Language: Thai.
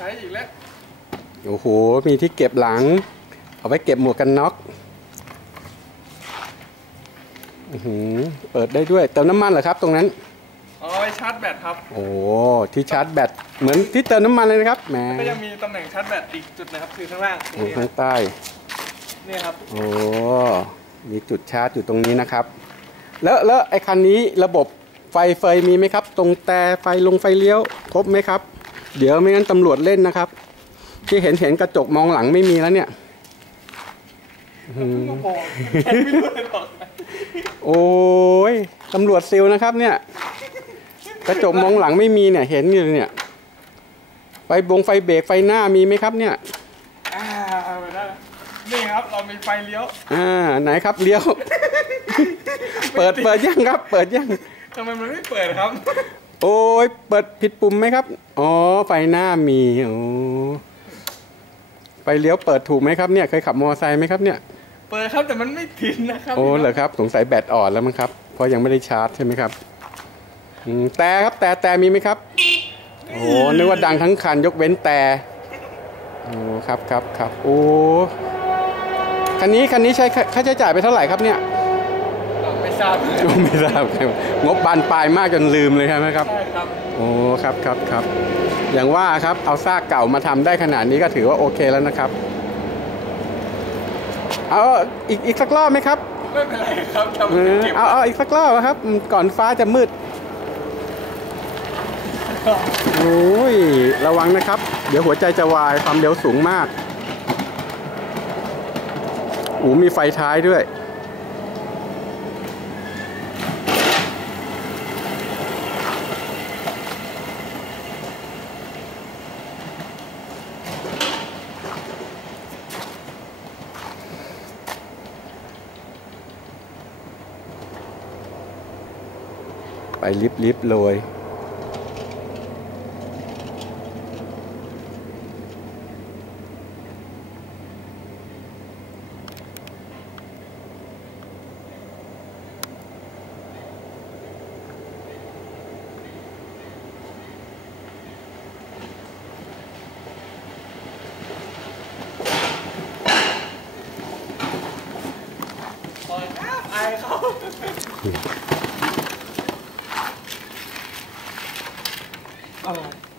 ช้อีกแล้ว โอ้โห มีที่เก็บหลัง เอาไว้เก็บหมวกกันน็อกอื้อหือเปิดได้ด้วย เติมน้ำมันเหรอครับตรงนั้นเอาไว้ชาร์จแบตครับ โอ้โหที่ชาร์จแบต เหมือนที่เติมน้ำมันเลยนะครับ แหมก็ยังมีตำแหน่งชาร์จแบตอีกจุดนะครับคือข้างล่างโอ้นี่ข้างใต้ นี่ครับ โอ้ มีจุดชาร์จอยู่ตรงนี้นะครับ แล้วแล้วไอ้คันนี้ระบบไฟเฟยมีไหมครับ ตรงแต่ไฟลงไฟเลี้ยว ครบไหมครับ เดี๋ยวไม่งั้นตำรวจเล่นนะครับ ที่เห็นเห็นกระจกมองหลังไม่มีแล้วเนี่ยอื้อหือก็บอกไม่รู้เลยบอกโอ้ยตำรวจซิลนะครับ เนี่ย กระจกมองหลังไม่มีเนี่ย เห็นอยู่เนี่ย ไฟบงไฟเบรกไฟหน้ามีไหมครับ เนี่ยอ่าเอาไปได้นี่ครับ เรามีไฟเลี้ยว อ่า ไหนครับเลี้ยว เปิดเปิดยังครับ เปิดยังทำไมมันไม่เปิดครับ โอ้ยเปิดผิดปุ่มไหมครับ อ๋อ ไฟหน้ามีโอ้ไฟเลี้ยวเปิดถูกไหมครับเนี่ย เคยขับมอเตอร์ไซค์ไหมครับเนี่ย เปิดครับแต่มันไม่ติดนะครับ โอ้เหรอครับ สงสัยแบตอ่อนแล้วมั้งครับ เพราะยังไม่ได้ชาร์จใช่ไหมครับอืมแต่ครับแต่แต่มีไหมครับ โอ้นึกว่าดังทั้งคันยกเว้นแต่ โอ้ครับครับครับโอ้ คันนี้คันนี้ใช้ค่าค่าใช้จ่ายไปเท่าไหร่ครับเนี่ยไม่ ทราบไม่ทราบครับงบบานปลายมากจนลืมเลยใช่ไหมครับใช่ครับโอ้ครับครับครับ อย่างว่าครับเอาซากเก่ามาทำได้ขนาดนี้ก็ถือว่าโอเคแล้วนะครับ เอาอีกอีกสักรอบไหมครับไม่เป็นไรครับทำเออเก็บเอาเอาอีกสักรอบนะครับ ก่อนฟ้าจะมืดโอ้ยระวังนะครับ เดี๋ยวหัวใจจะวายความเร็วสูงมากโอ้มีไฟท้ายด้วย ไปลิฟต์ลิฟต์เลยปล่อยครับอายเขา Oh.